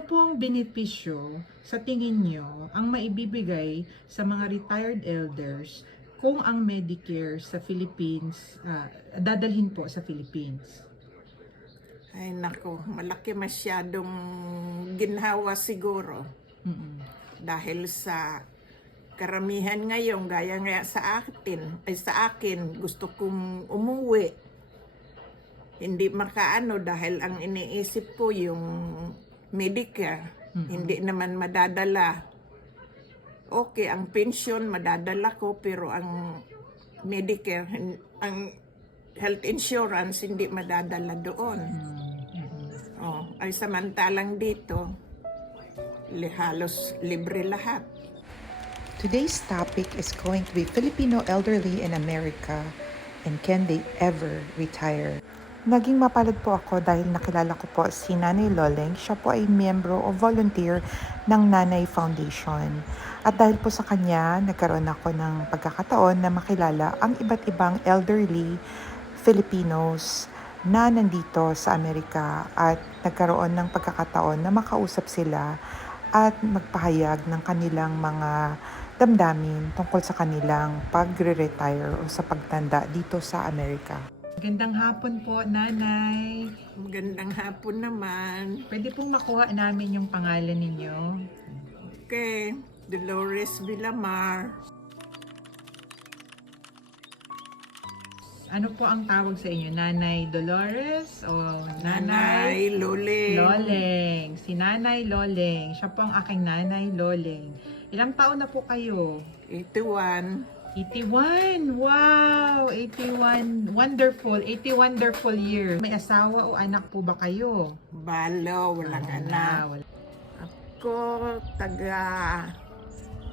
Ano pong benepisyo sa tingin nyo ang maibibigay sa mga retired elders kung ang Medicare sa Philippines, dadalhin po sa Philippines? Ay nako, malaki masyadong ginhawa siguro. Mm-mm. Dahil sa karamihan ngayon, gaya nga sa akin, gusto kong umuwi. Hindi makaano dahil ang iniisip ko yung Medicare, hindi naman madadala. Okay, ang pension madadala ko pero ang Medicare, ang health insurance hindi madadala doon. Oh, ay samantalang dito, halos libre lahat. Today's topic is going to be Filipino elderly in America and can they ever retire? Naging mapalad po ako dahil nakilala ko po si Nanay Loleng. Siya po ay miyembro o volunteer ng Nanay Foundation. At dahil po sa kanya, nagkaroon ako ng pagkakataon na makilala ang iba't ibang elderly Filipinos na nandito sa Amerika at nagkaroon ng pagkakataon na makausap sila at magpahayag ng kanilang mga damdamin tungkol sa kanilang pagre-retire o sa pagtanda dito sa Amerika. Magandang hapon po, Nanay. Magandang hapon naman. Pwede pong makuha namin yung pangalan ninyo? Okay, Dolores Villamar. Ano po ang tawag sa inyo? Nanay Dolores o Nanay Loleng. Loleng? Si Nanay Loleng. Siya po ang aking Nanay Loleng. Ilang taon na po kayo? 81. 81! Wow! 81. Wonderful. 80 wonderful years. May asawa o anak po ba kayo? Balo, walang anak. Wala. Ako,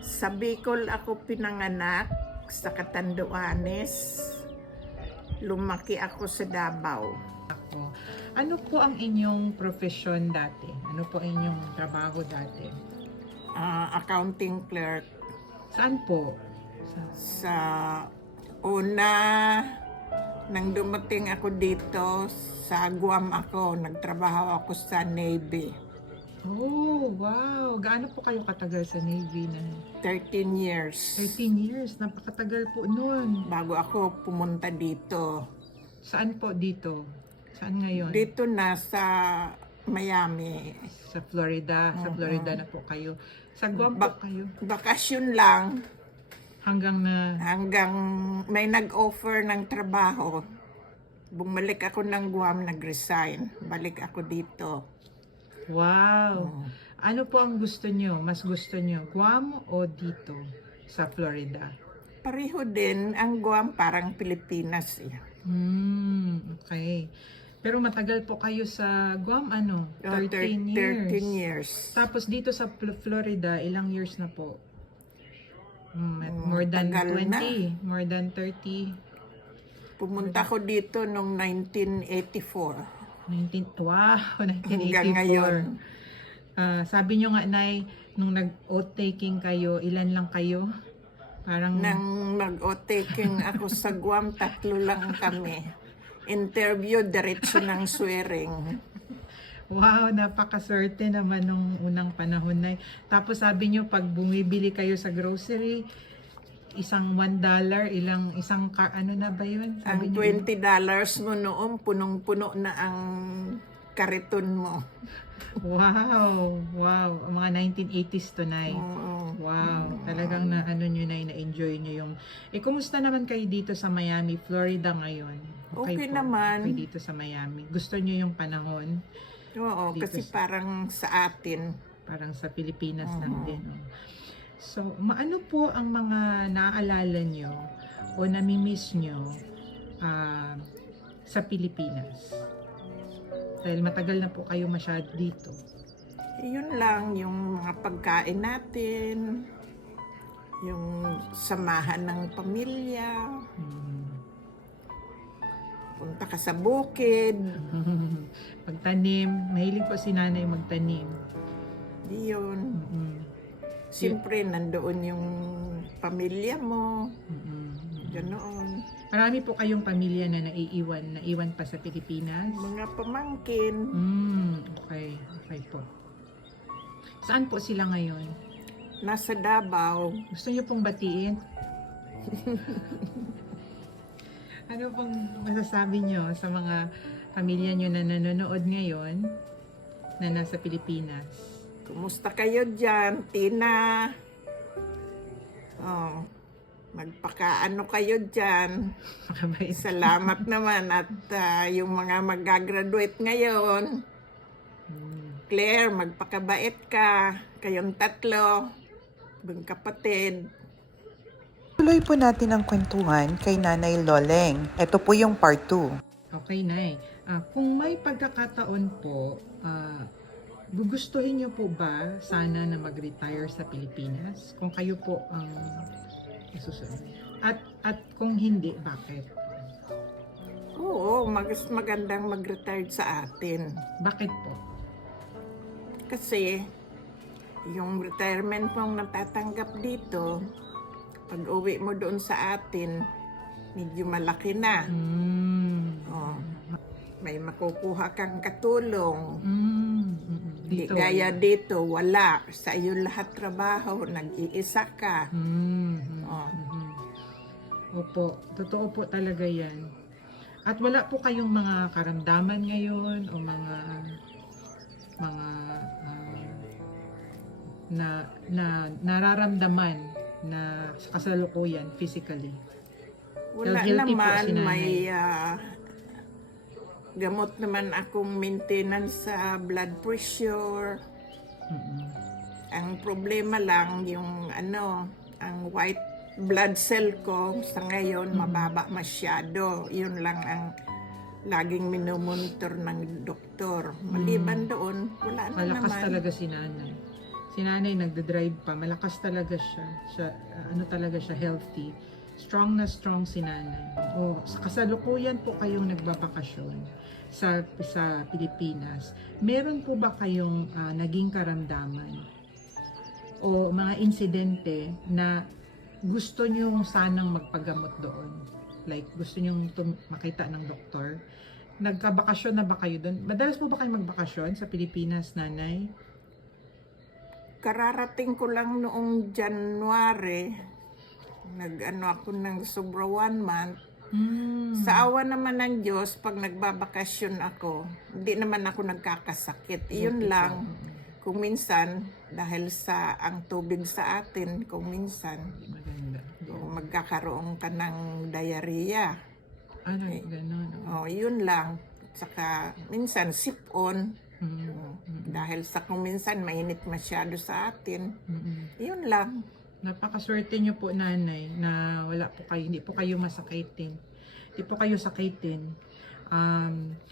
sa Bicol ako pinanganak, sa Catanduanes. Lumaki ako sa Davao. Ako. Ano po ang inyong profesyon dati? Ano po ang inyong trabaho dati? Accounting clerk. Saan po? Sa una, nang dumating ako dito, sa Guam ako, nagtrabaho ako sa Navy. Oh, wow! Gaano po kayo katagal sa Navy na? 13 years. 13 years. Napakatagal po nun. Bago ako pumunta dito. Saan po dito? Saan ngayon? Dito na sa Miami. Sa Florida. Sa Florida na po kayo. Sa Guam po kayo. Bakasyon lang Hanggang hanggang may nag-offer ng trabaho. Bumalik ako ng Guam, nag-resign. Balik ako dito. wow! Ano po ang gusto nyo? Mas gusto nyo? Guam o dito? Sa Florida? Pareho din, ang Guam parang Pilipinas eh. Okay. Pero matagal po kayo sa Guam, ano? 13 years. 13 years. Tapos dito sa Florida, ilang years na po? More than tagal 20, na. more than 30. Pumunta ko dito noong 1984. 19, wow, 1984. Hanggang ngayon. Sabi nyo nga, Nay, nung nag-oath taking kayo, ilan lang kayo? Parang, Nang mag-oath taking ako sa Guam, 3 lang kami. Interview, diretso ng swearing. wow, napakaswerte naman nung unang panahon, Nay. Tapos sabi nyo, pag bumibili kayo sa grocery, isang $1, ano na ba yun? Ang Sabi nyo, $20 mo noon, punong-puno na ang kariton mo. wow, wow. Mga 1980s to, Nay. Oo. Wow, talagang na ano nyo na enjoy nyo yung... kumusta naman kayo dito sa Miami, Florida ngayon? Okay po, naman. okay dito sa Miami. Gusto nyo yung panahon? Oo, Dito kasi sa- parang sa atin. Parang sa Pilipinas lang din. Oh. So, maano po ang mga naaalala nyo o namimiss nyo sa Pilipinas? Dahil matagal na po kayo masyado dito. Yun lang, yung mga pagkain natin, yung samahan ng pamilya, punta ka sa bukid, Pagtanim, mahilig po si nanay magtanim. yun. Mm-mm. Siyempre, nandoon yung pamilya mo, Mm-mm. ganoon. Marami po kayong pamilya na naiwan pa sa Pilipinas? Mga pamangkin. Okay, okay po. Saan po sila ngayon? Nasa Davao. Gusto niyo pong batiin? Ano pong masasabi niyo sa mga pamilya niyo na nanonood ngayon na nasa Pilipinas? Kumusta kayo dyan, Tina? Oh, magpakaano kayo dyan. Makabait. Salamat naman at yung mga mag-graduate ngayon. Claire, magpakabait ka. Kayong tatlo, magkapatid. Tuloy po natin ang kwentuhan kay Nanay Loleng. Ito po yung part 2. Okay, Nay. Kung may pagkakataon po, gugustuhin niyo po ba sana na mag-retire sa Pilipinas? Kung kayo po ang susunod. At kung hindi, bakit? Oo, magandang mag-retire sa atin. Bakit po? Kasi yung retirement mong natatanggap dito, pag uwi mo doon sa atin, medyo malaki na. Oh, may makukuha kang katulong. Di Dito. gaya dito, wala. Sa iyo lahat trabaho, nag-iisa ka. Oh. Opo, totoo po talaga yan. At wala po kayong mga karamdaman ngayon o mga nararamdaman na sa kasalukuyan physically. Wala Healthy po naman, si Nanay. may gamot naman akong maintenance sa blood pressure. Ang problema lang yung ang white blood cell ko sa ngayon mababa masyado. Yun lang ang laging minomonitor ng doktor. Maliban doon, wala na Malakas naman. talaga si Nanay. Si Nanay nagde-drive pa, malakas talaga siya. Talaga siya, healthy. Strong na strong si Nanay. Sa kasalukuyan po kayong nagbabakasyon sa Pilipinas. Meron po ba kayong naging karamdaman o mga insidente na gusto niyo sanang magpagamot doon? Like, gusto niyo makita ng doktor? Nagkabakasyon na ba kayo doon? Madalas po ba kayo magbakasyon sa Pilipinas, Nanay? Kararating ko lang noong January. Ako ng sobra 1 month. Sa awa naman ng Diyos, pag nagbabakasyon ako, hindi naman ako nagkakasakit. Iyon lang. Kung minsan, dahil sa ang tubig sa atin, kung minsan, Maganda. magkakaroon ka ng diarrhea. Ganon. Yun lang. Saka, minsan, sip-on. Dahil sa kung minsan, mainit masyado sa atin. Yun lang. Napakaswerte niyo po, Nanay, na wala po kayo, hindi po kayo masakitin. Hindi po kayo sakitin.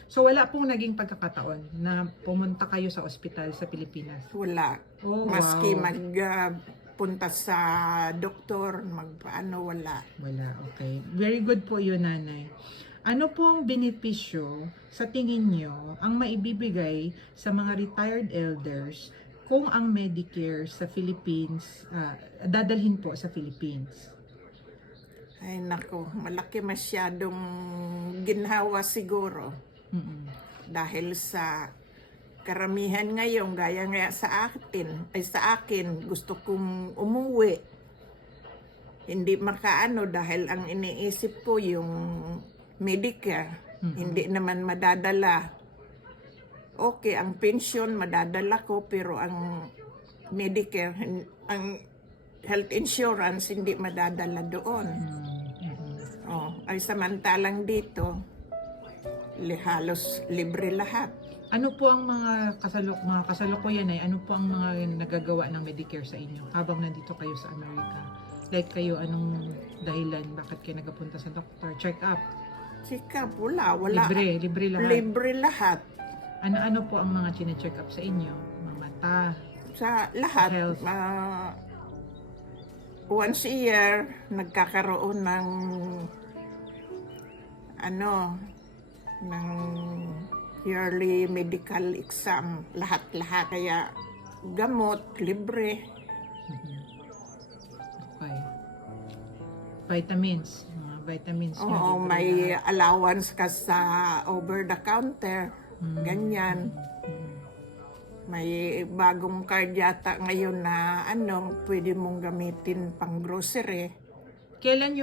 So wala pong naging pagkakataon na pumunta kayo sa ospital sa Pilipinas. Wala. Oh, Maski wow. magpunta sa doktor, wala. Wala, okay. Very good po yun, Nanay. Ano pong benepisyo sa tingin niyo ang maibibigay sa mga retired elders kung ang Medicare sa Philippines, dadalhin po sa Philippines? Ay nako, malaki masyadong ginhawa siguro. Dahil sa karamihan ngayon, gaya nga sa akin, gusto kong umuwi. Hindi makaano dahil ang iniisip ko yung Medicare, hindi naman madadala. Okay, ang pension madadala ko pero ang Medicare, ang health insurance hindi madadala doon. Ay samantalang dito, halos libre lahat. Ano po ang mga kasalukuyan ay ano po ang mga nagagawa ng Medicare sa inyo habang nandito kayo sa Amerika? Like kayo, anong dahilan? Bakit kayo nagapunta sa doktor? Check up? Sika, wala. Libre lahat? Libre lahat. Ano po ang mga chine-check up sa inyo? Mga mata? Sa lahat. Health. Once a year, nagkakaroon ng ng yearly medical exam. Lahat-lahat. Kaya gamot, libre. Okay. Vitamins? Mga vitamins nyo, Oo, libre may lahat. allowance ka sa over the counter. Ganyan. May bagong card yata ngayon na pwede mong gamitin pang grocery. Kailan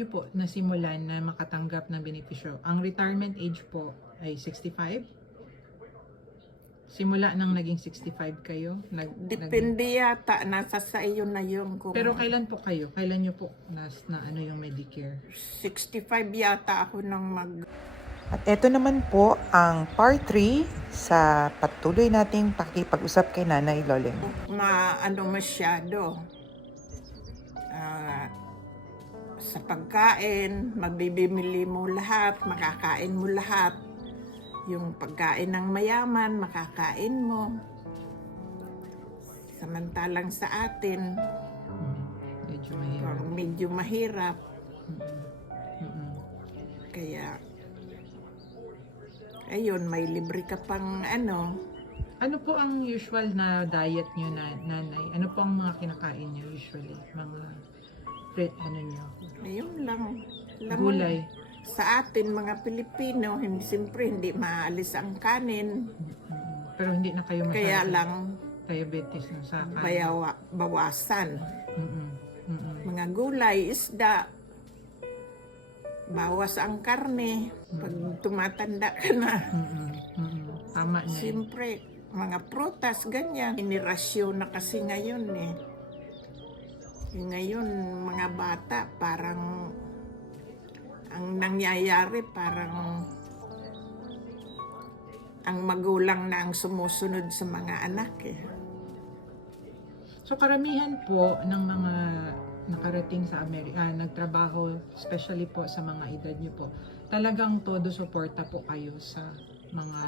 niyo po nasimulan na makatanggap ng benepisyo? Ang retirement age po ay 65? Simula nang naging 65 kayo? Depende yata, nasa sa iyo na yun. Kung Pero kailan po kayo? Kailan niyo po na ano yung Medicare? 65 yata ako nang At eto naman po ang part 3 sa patuloy nating pakikipag-usap kay Nanay Loleng. masyado. Sa pagkain, mabibili mo lahat, makakain mo lahat. Yung pagkain ng mayaman, makakain mo. Samantalang sa atin, Medyo mahirap. medyo mahirap. Mm-mm. Kaya, ayun, may libre ka pang Ano po ang usual na diet niyo, nanay? Ano po ang mga kinakain niyo usually? Mga niyo? ayun lang. Alam mo, Gulay. sa atin, mga Pilipino, siyempre hindi maalis ang kanin. Mm-mm. Pero hindi na kayo Kaya masyado lang, diabetes no sa kanin. bawasan. Mm-mm. Mm-mm. Mga gulay, isda, bawas ang karne. Pag tumatanda ka na, Mm-mm. Mm-mm. Tama na. siyempre, mga prutas, ganyan. Inirasyon na kasi ngayon eh. Ngayon, mga bata, parang ang nangyayari, parang ang magulang na ang sumusunod sa mga anak eh. So karamihan po ng mga nakarating sa Amerika, nagtrabaho, especially po sa mga edad niyo po, talagang todo suporta po kayo sa mga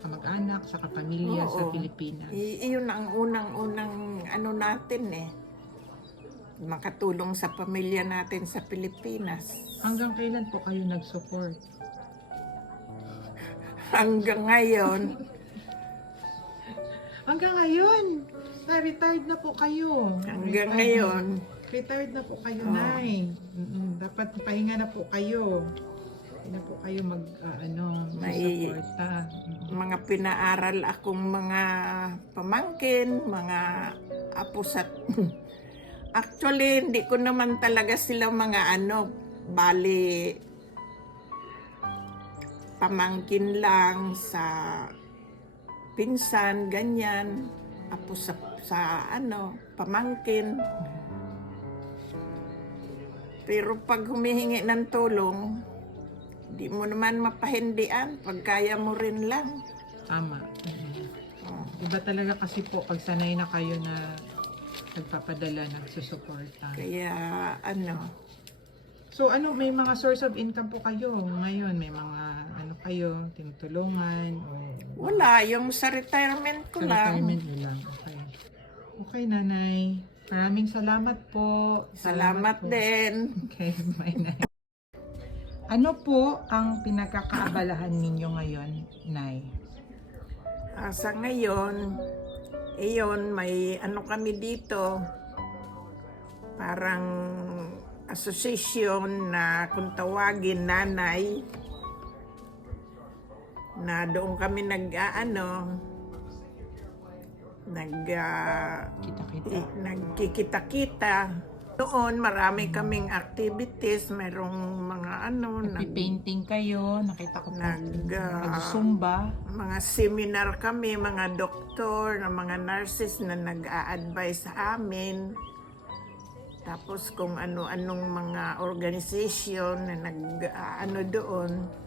kamag-anak, sa kapamilya sa Oo. Pilipinas. Iyon ang unang-unang natin eh. Makatulong sa pamilya natin sa Pilipinas. Hanggang kailan po kayo nag-support? Hanggang ngayon, Hanggang ngayon! Na-retired na po kayo. hanggang Retired ngayon, Retired na po kayo, Oo. Nay. Dapat pahinga na po kayo. Hindi na po kayo May- suporta. mga pinaaral akong mga pamangkin, mga apos at actually, hindi ko naman talaga sila mga bali pamangkin lang sa pinsan, ganyan. Apos sa pamangkin. Pero pag humihingi ng tulong, di mo naman mapahindian. Pag kaya mo rin lang. Tama. Oh. Iba talaga kasi po pag sanay na kayo na nagpapadala, nagsusuporta. Kaya So may mga source of income po kayo ngayon? May mga kayo, tinutulungan? O wala, yung sa retirement ko sa lang. retirement nyo lang? Okay. Okay, nanay. Maraming salamat po. Salamat po. din. Okay, bye na. Ano po ang pinagkakaabalahan ninyo ngayon, Nay? Sa ngayon, may kami dito, parang association na kung tawagin nanay, na doon kami nagkikita-kita. Doon marami kaming activities, merong mga Nagpi-painting kayo, nakita ko po. Nag- Nag-zumba. mga seminar kami, mga doktor, mga nurses na nag-a-advise sa amin. Tapos kung ano-anong mga organization na doon.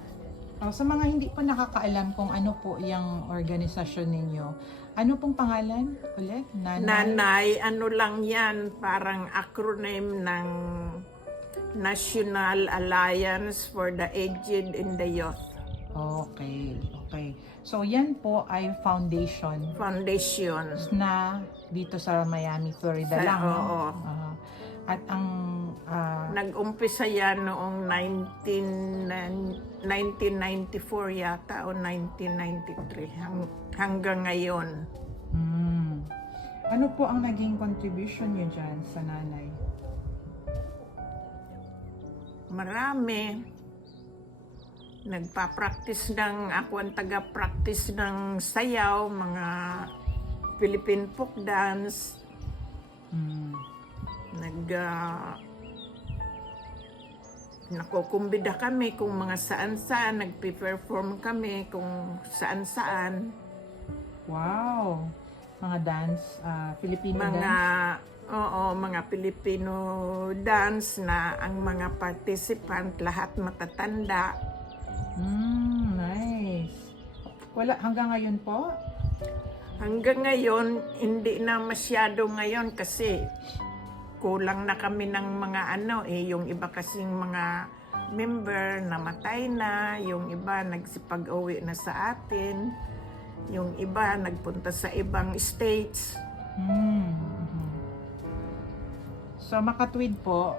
Sa mga hindi pa nakakaalam kung ano po yung organisasyon ninyo, ano pong pangalan ulit? Nanay, lang yan, parang acronym ng National Alliance for the Aged and the Youth Okay, okay. So yan po ay foundation Foundation. na dito sa Miami, Florida lang. no? Oo. At ang Nag-umpisa yan noong 1994 yata o 1993 hanggang ngayon. ano po ang naging contribution niyo dyan sa nanay? Marami. Nagpa-practice ako ang taga-practice ng sayaw, mga Philippine folk dance. Nakukumbida kami kung mga saan-saan, nagpe-perform kami kung saan-saan. Wow! Mga dance, Filipino Mga, dance? mga Filipino dance na ang mga participant, lahat matatanda. Nice. Wala, hanggang ngayon po? Hanggang ngayon, hindi na masyado ngayon kasi kulang na kami ng mga yung iba kasing mga member namatay na, yung iba nagsipag-uwi na sa atin, yung iba nagpunta sa ibang states. So, Makatwid po,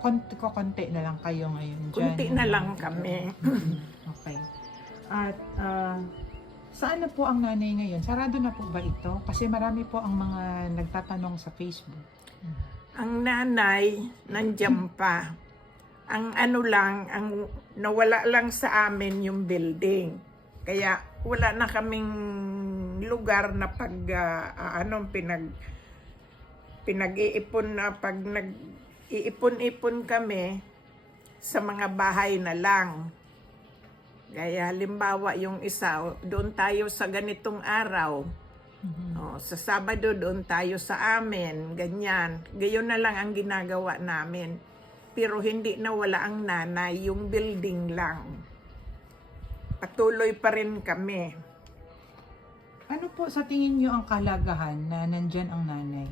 konti na lang kayo ngayon dyan. Kunti na lang kami. Okay. At saan na po ang nanay ngayon? Sarado na po ba ito? Kasi marami po ang mga nagtatanong sa Facebook. Ang nanay, nandiyan pa. Ang ang nawala lang sa amin yung building. Kaya wala na kaming lugar na pinag-iipon na pag nag-iipon-ipon kami sa mga bahay na lang. Kaya halimbawa yung isa, doon tayo sa ganitong araw. Sa Sabado doon tayo sa amin, ganyan. Gayon na lang ang ginagawa namin. Pero hindi na wala ang nanay, yung building lang. Patuloy pa rin kami. Ano po sa tingin nyo ang kalagahan na nandyan ang nanay?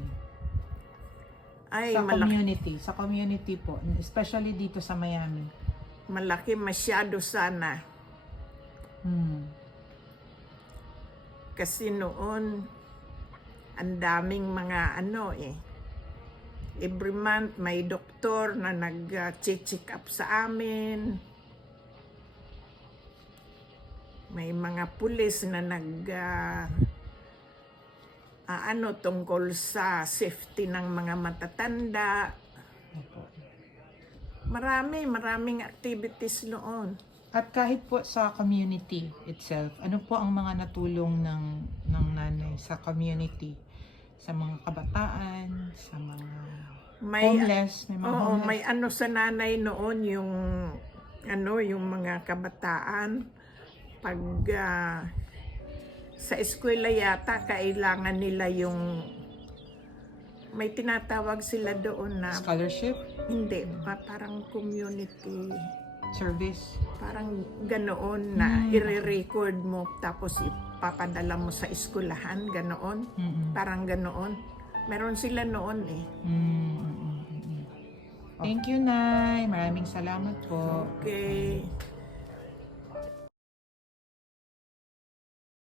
Ay, Sa community po, especially dito sa Miami. malaki masyado sana. Kasi noon, ang daming mga every month may doktor na nag-check up sa amin. May mga pulis na tungkol sa safety ng mga matatanda. Maraming activities noon. At kahit po sa community itself, ano po ang mga natulong ng nanay sa community? Sa mga kabataan, sa mga homeless, may mga homeless? May sa nanay noon yung mga kabataan. Pag sa eskwela yata, kailangan nila yung may tinatawag sila doon na Scholarship? hindi, parang community Service? parang ganoon na i-record mo tapos ipapadala mo sa eskwelahan, ganoon. Parang ganoon. Meron sila noon eh. Thank you, Nay. Maraming salamat po. Okay.